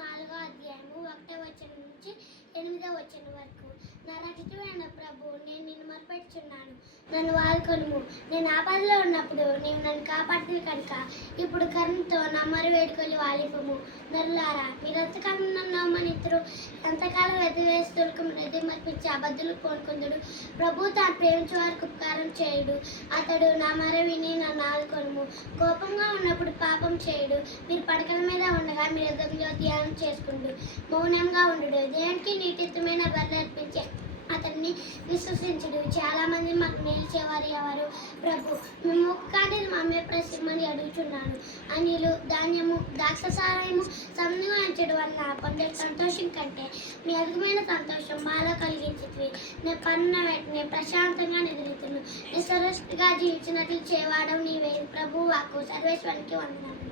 4వ అధ్యాయము 1వ వచనం నుంచి 8వ వచనం వరకు. నా రక్షకుడైన ప్రభు, నేను నిన్ను మొరపెట్టుచున్నాను, నన్ను ఆదుకొనుము. నేను ఆపదలో ఉన్నప్పుడు నీవు నన్ను కాపాడుతుంది కనుక ఇప్పుడు కరుణతో నా మొర వేడుకొని ఆలింపుము. నరులారా, మీరు ఎంతకాలం నన్ను అవమానింతురు? ఎంతకాలం వెతివేస్తులకు హృదయమర్పించి అబద్ధులు పోనుకుందుడు. ప్రభు తాను ప్రేమించే వారికి ఉపకారం చేయుడు. అతడు నా మొర విని నన్ను ఆదుకొనుము. కోపంగా ఉన్నప్పుడు పాపం చేయుడు. మీరు పడకల మీద ఉండగా మీరు హృదయంలో ధ్యానం చేసుకుండు. మౌనంగా ఉండు. దేవునికి నీతియుతమైన బలి అర్పించే అతన్ని విశ్వసించుడు. చాలా మంది మాకు నిలిచేవారు ఎవరు? ప్రభు, మేము ఒక్కటి మమ్మే ప్రసిద్ధమని అడుగుచున్నాను. అనిలు, ధాన్యము, ద్రాక్షసారము సమృద్ధిగా ఉంచడం వల్ల పొందే సంతోషం కంటే మీ అధికమైన సంతోషం మాలో కలిగించింది. నేను పన్నున వెంటనే ప్రశాంతంగా నిద్రితును. నేను సరస్సుగా జీవించినట్లు చేయవాడవు నీవే. ప్రభు వాక్కు సర్వేశ్వరునికి వందనాలు.